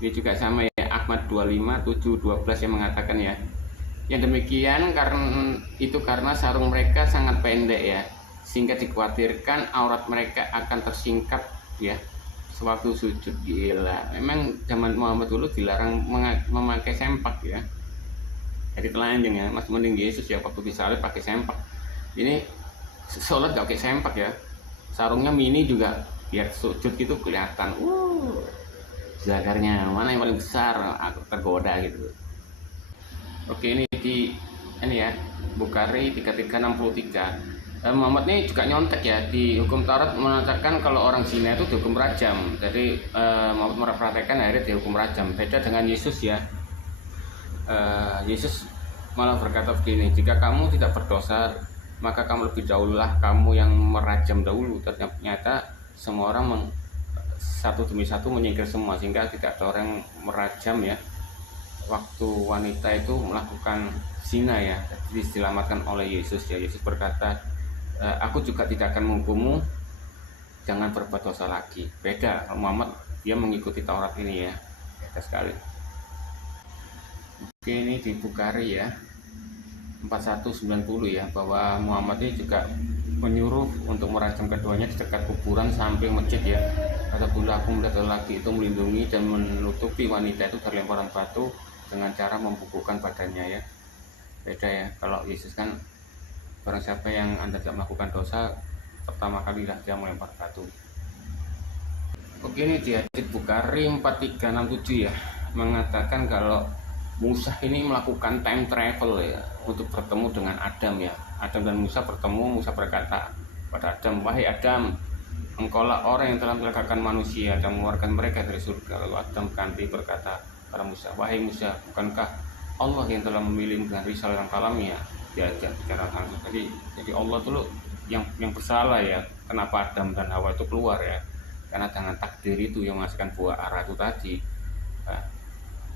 Ini juga sama ya, Ahmad 25712 yang mengatakan ya, yang demikian karena sarung mereka sangat pendek ya, sehingga dikhawatirkan aurat mereka akan tersingkap ya sewaktu sujud. Gila, memang zaman Muhammad dulu dilarang memakai sempak ya, jadi telanjang ya. Mas mending Yesus ya waktu disalib pakai sempak. Ini sholat gak pakai sempak ya, sarungnya mini juga biar sujud gitu kelihatan zakarnya mana yang paling besar, aku tergoda gitu. Oke, ini ya Bukhari 3363. Muhammad ini juga nyontek ya, di hukum Taurat mengatakan kalau orang zina itu dihukum rajam. Jadi Muhammad mempraktekkan akhirnya dihukum rajam. Beda dengan Yesus ya. Yesus malah berkata begini, jika kamu tidak berdosa maka kamu lebih dahululah kamu yang merajam dahulu. Ternyata semua orang satu demi satu menyingkir semua, sehingga tidak ada orang merajam ya waktu wanita itu melakukan zina ya, diselamatkan oleh Yesus ya. Yesus berkata, aku juga tidak akan menghukummu, jangan berbuat dosa lagi. Beda Muhammad, dia mengikuti Taurat ini ya, beda sekali. Oke, ini di Bukhari ya 4190 ya, bahwa Muhammad ini juga menyuruh untuk merajam keduanya di dekat kuburan samping masjid ya. Apabila aku melihat lelaki itu melindungi dan menutupi wanita itu dari lemparan batu dengan cara membukukan badannya ya. Beda ya, kalau Yesus kan barang siapa yang Anda tidak melakukan dosa, pertama kali lah dia melempar batu. Oke, ini di hadits Bukhari 4367 ya, mengatakan kalau Musa ini melakukan time travel ya untuk bertemu dengan Adam ya. Adam dan Musa bertemu. Musa berkata pada Adam, wahai Adam, engkaulah orang yang telah melegakan manusia dan mengeluarkan mereka dari surga. Lalu Adam ganti berkata pada Musa, wahai Musa, bukankah Allah yang telah memilih dengan risalah yang kalamnya? Diajak bicara langsung. Jadi Allah dulu yang bersalah ya, kenapa Adam dan Hawa itu keluar ya, karena dengan takdir itu yang menghasilkan buah ara itu tadi. Nah,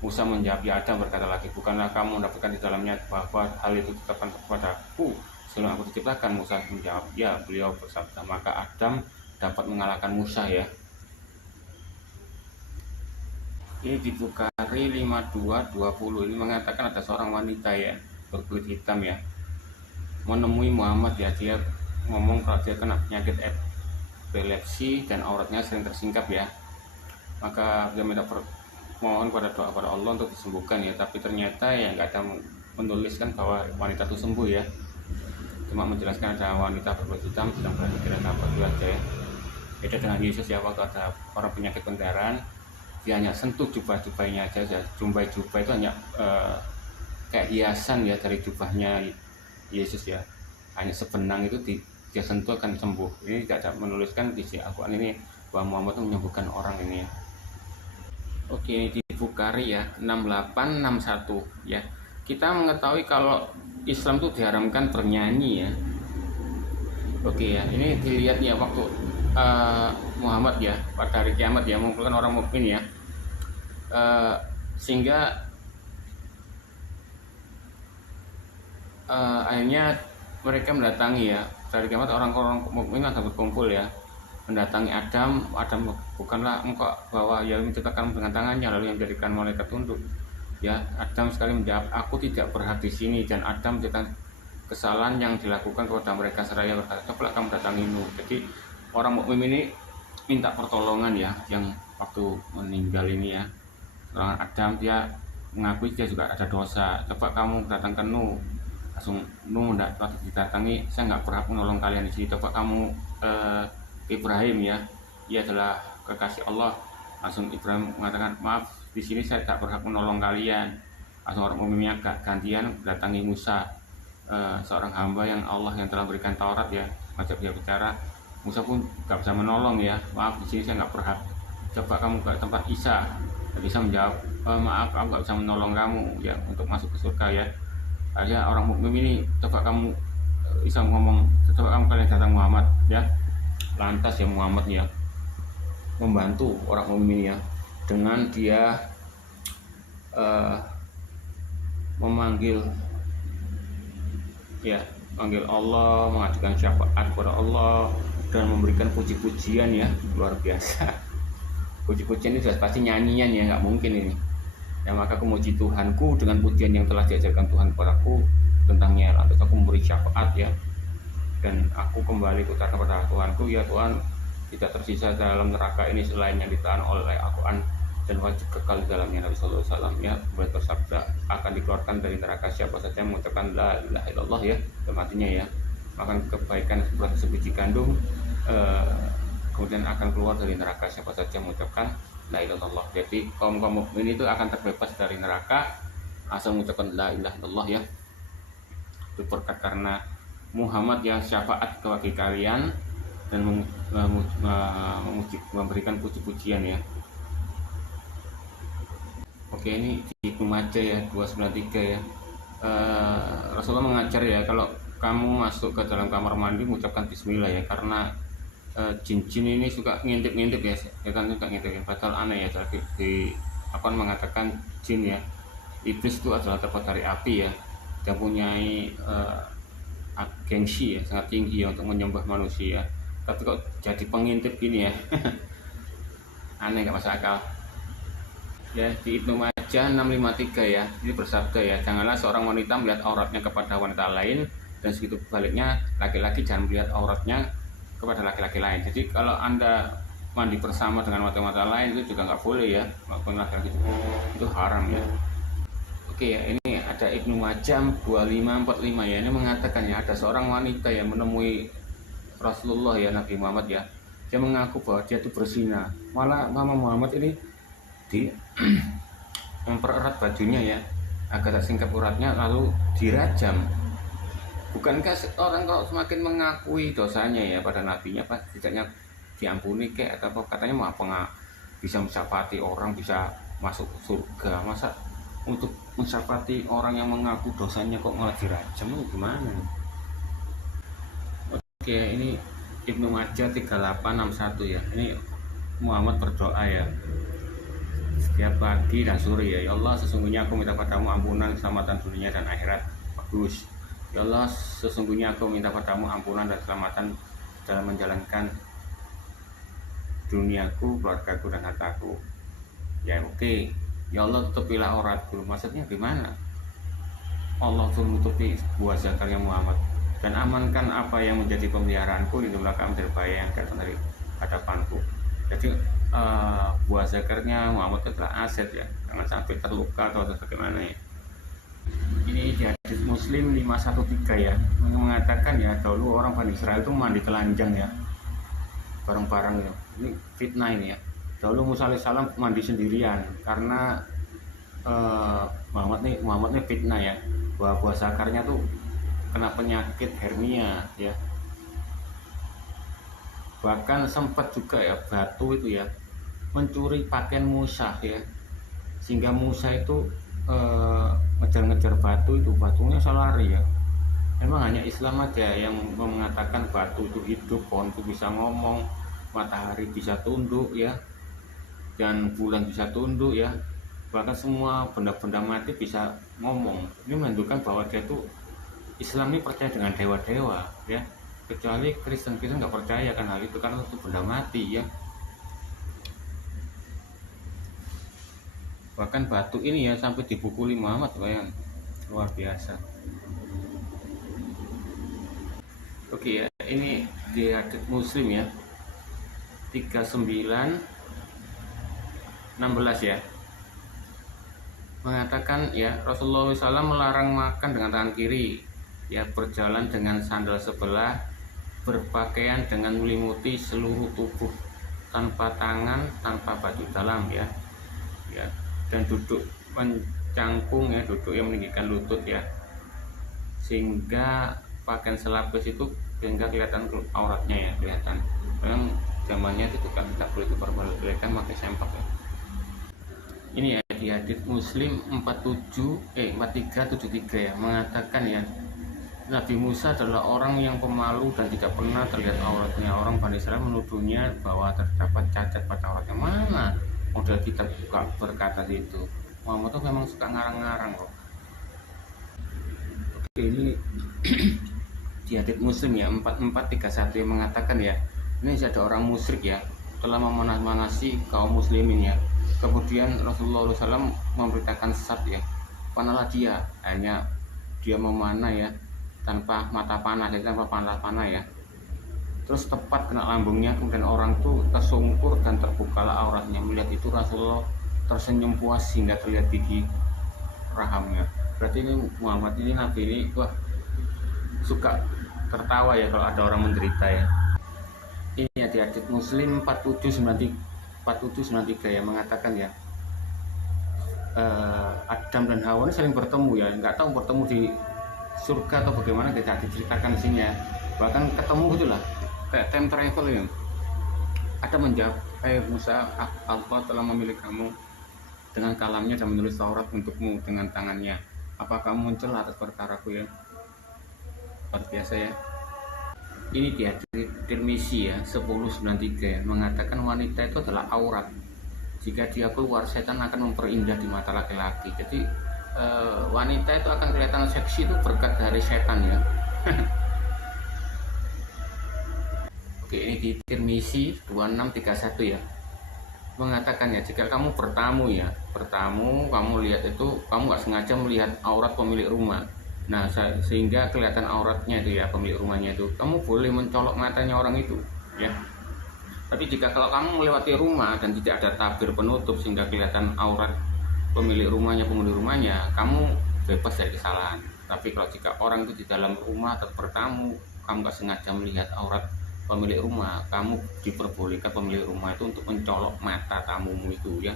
Musa menjawab, ya Adam, berkata lagi, bukanlah kamu mendapatkan di dalamnya bahwa hal itu ditetapkan kepadaku sebelum aku diciptakan? Musa menjawab, ya. Beliau bersabda, maka Adam dapat mengalahkan Musa ya. Ini di Bukhari 5220, ini mengatakan ada seorang wanita ya, berkulit hitam ya, menemui Muhammad ya. Dia ngomong kalau dia kena penyakit epilepsi dan auratnya sering tersingkap ya. Maka dia minta mohon pada doa pada Allah untuk disembuhkan ya, tapi ternyata ya nggak ada menuliskan bahwa wanita itu sembuh ya, cuma menjelaskan ada wanita berkulit hitam sedang berpikiran apa itu aja ya. Beda dengan Yesus ya, waktu ada orang penyakit pendarahan, dia hanya sentuh jubah-jubahnya aja ya. Jubah itu hanya kayak hiasan ya dari jubahnya Yesus ya, hanya sebenang itu dia sentuh akan sembuh. Ini tidak ada menuliskan di Al-Quran ini bahwa Muhammad menyembuhkan orang ini ya. Oke, di Bukhari ya 6861 ya. Kita mengetahui kalau Islam itu diharamkan bernyanyi ya. Oke ya, ini dilihat ya waktu Muhammad ya pada hari kiamat ya mengumpulkan orang mukmin ya, sehingga akhirnya mereka mendatangi ya, dari kiamat orang-orang mukmin akan berkumpul ya, mendatangi Adam. Adam, bukanlah engkau bahwa yang menciptakan dengan tangannya lalu yang menjadikan malaikat tunduk ya. Adam sekali menjawab, aku tidak berhak di sini. Dan Adam menceritakan kesalahan yang dilakukan kepada mereka seraya berkata, coba kamu datangi Nuh. Jadi orang mukmin ini minta pertolongan ya, yang waktu meninggal ini ya, orang Adam dia mengakui dia juga ada dosa. Coba kamu datang ke Nuh. Langsung Nuh waktu didatangi, saya nggak berhak menolong kalian di sini. Coba kamu Ibrahim ya, ia adalah kekasih Allah. Langsung Ibrahim mengatakan, maaf, di sini saya tak berhak menolong kalian. Langsung orang umumnya gantian datangi Musa, seorang hamba yang Allah yang telah berikan Taurat ya, ngajak dia bicara. Musa pun gak bisa menolong ya, maaf, di sini saya nggak berhak. Coba kamu ke tempat Isa. Isa menjawab, maaf, aku gak bisa menolong kamu ya untuk masuk ke surga ya. Akhirnya orang mukmin ini, coba kamu, Isa ngomong, coba kamu kalian datang Muhammad ya. Lantas ya Muhammad ya membantu orang mukmin ya, dengan dia memanggil ya, manggil Allah, mengajukan syafaat kepada Allah dan memberikan puji-pujian ya, luar biasa. Puji-pujian ini sudah pasti nyanyian ya, nggak mungkin ini ya. Maka aku memuji Tuhanku dengan pujian yang telah diajarkan Tuhan kepadaku tentangnya. Lantas aku memberi syafaat ya, dan aku kembali kutakan kepada Tuhanku, ya Tuhan, tidak tersisa dalam neraka ini selain yang ditahan oleh Al-Quran dan wajib kekal di dalamnya. Nabi Sallallahu Alaihi Wasallam ya bersabda, akan dikeluarkan dari neraka siapa saja yang mengucapkan la ilaha illallah ya, dan artinya ya, makan kebaikan seperti sebiji gandum, kemudian akan keluar dari neraka siapa saja yang mengucapkan la ilaha illallah. Jadi kaum mukmin itu akan terbebas dari neraka asal mengucapkan la ilaha illallah ya. Itu berkat karena Muhammad yang syafaat bagi kalian dan memberikan puji-pujian ya. Oke, ini di Ibnu Majah ya 293 ya. Rasulullah mengajar ya, kalau kamu masuk ke dalam kamar mandi mengucapkan bismillah ya, karena jin-jin ini suka ngintip-ngintip ya, kan suka ngintip. Padahal aneh ya, di apa mengatakan jin ya iblis itu adalah terbuat dari api ya, dan punya gengsi ya sangat tinggi ya untuk menyembah manusia, tapi kok jadi pengintip gini ya. Aneh, nggak masuk akal ya. Di Ibnu Majah 653 ya, ini bersabda ya, janganlah seorang wanita melihat auratnya kepada wanita lain, dan segitu baliknya laki-laki jangan melihat auratnya kepada laki-laki lain. Jadi kalau Anda mandi bersama dengan wanita-wanita lain itu juga nggak boleh ya, maupun laki-laki itu haram ya. Oke ya, ini ada Ibnu Majah 2545 ya, ini mengatakan ya, ada seorang wanita yang menemui Rasulullah ya, Nabi Muhammad ya, dia mengaku bahwa dia itu berzina. Malah Mama Muhammad ini di mempererat bajunya ya, agar tak singkap uratnya, lalu dirajam. Bukankah orang kalau semakin mengakui dosanya ya pada nabinya, pas tidaknya diampuni kek, atau katanya mau apa nggak bisa mensyafaati orang, bisa masuk surga. Masa untuk mensyafaati orang yang mengaku dosanya kok malah dirajam, gimana? Oke, ini Ibnu Majah 3861 ya. Ini Muhammad berdoa ya, setiap pagi dan sore ya. Ya Allah, sesungguhnya aku minta padamu ampunan, keselamatan dunia dan akhirat. Bagus. Ya Allah, sesungguhnya aku minta padamu ampunan dan keselamatan dalam menjalankan duniaku, keluargaku dan hartaku. Ya oke. Ya Allah, tutupilah auratku. Maksudnya gimana? Allah tuh menutupi buah zakarnya Muhammad, dan amankan apa yang menjadi pemeliharaanku, lindungilah kami dari bahaya yang datang dari hadapanku. Jadi buah zakarnya Muhammad adalah aset ya, jangan sampai terluka atau bagaimana ya. Ini di hadis Muslim 513 ya, mengatakan ya, dahulu orang Bani Israel itu mandi telanjang ya, bareng-bareng ya. Ini fitnah ini ya. Dahulu Musa alaihissalam mandi sendirian karena Muhammad nih fitnah ya, bahwa buah zakarnya tuh kena penyakit hernia ya. Bahkan sempat juga ya batu itu ya mencuri pakaian Musa ya, sehingga Musa itu ngejar-ngejar batu itu, batunya lari ya. Memang hanya Islam aja yang mengatakan batu itu hidup, pohon itu bisa ngomong, matahari bisa tunduk ya, dan bulan bisa tunduk ya, bahkan semua benda-benda mati bisa ngomong. Ini menunjukkan bahwa dia itu, Islam ini percaya dengan dewa-dewa ya, kecuali Kristen nggak percaya kan hal itu, karena itu benda mati ya. Bahkan batu ini ya sampai dipukuli Muhammad, bayang, luar biasa. Oke ya, ini di hadits Muslim ya 3916 ya, mengatakan ya, Rasulullah SAW melarang makan dengan tangan kiri ya, berjalan dengan sandal sebelah, berpakaian dengan melimuti seluruh tubuh, tanpa tangan, tanpa baju dalam ya, dan duduk mencangkung ya, duduk yang meninggikan lutut ya, sehingga pakaian selapis itu sehingga kelihatan auratnya ya, kelihatan. Memang zamannya itu kan tidak boleh diperbolehkan pakai sempak ya. Ini ya di hadits Muslim 4373 ya, mengatakan ya, Nabi Musa adalah orang yang pemalu dan tidak pernah terlihat auratnya. Orang Bani Israel menuduhnya bahwa terdapat cacat pada auratnya. Mana model kita buka berkata itu. Muhammad tuh memang suka ngarang-ngarang kok. Oke, ini di hadits Muslim ya 4431 yang mengatakan ya, ini ada orang musyrik ya, telah memanasi kaum muslimin ya. Kemudian Rasulullah SAW memberitakan sesat ya, panalah dia, hanya dia memanah ya, tanpa mata panah, jadi tanpa panah ya. Terus tepat kena lambungnya, kemudian orang itu tersungkur dan terbukalah auratnya. Melihat itu Rasulullah tersenyum puas hingga terlihat gigi rahamnya. Berarti ini Muhammad ini, Nabi ini, wah, suka tertawa ya kalau ada orang menderita ya. Ini ya di hadits Muslim 4793 ya, mengatakan ya, Adam dan Hawa ini saling bertemu ya, nggak tahu bertemu di surga atau bagaimana, tidak diceritakan di sini ya. Bahkan ketemu gitulah, kayak time travel ya. Ada menjawab, Musa, Allah telah memilih kamu dengan kalamnya dan menulis Taurat untukmu dengan tangannya. Apa kamu mencela atas perkaraku ya? Luar biasa ya. Ini dia Tirmizi ya 1093 ya, mengatakan wanita itu adalah aurat. Jika dia keluar, setan akan memperindah di mata laki-laki. Jadi wanita itu akan kelihatan seksi itu berkat dari setan ya. Oke, ini di Tirmizi 2631 ya, mengatakan ya, jika kamu bertamu kamu lihat itu, kamu nggak sengaja melihat aurat pemilik rumah, nah sehingga kelihatan auratnya itu ya, pemilik rumahnya itu, kamu boleh mencolok matanya orang itu ya. Tapi jika kalau kamu melewati rumah dan tidak ada tabir penutup sehingga kelihatan aurat pemilik rumahnya, penghuni rumahnya, kamu bebas dari kesalahan. Tapi kalau jika orang itu di dalam rumah atau bertamu, kamu nggak sengaja melihat aurat pemilik rumah, kamu diperbolehkan pemilik rumah itu untuk mencolok mata tamumu itu ya.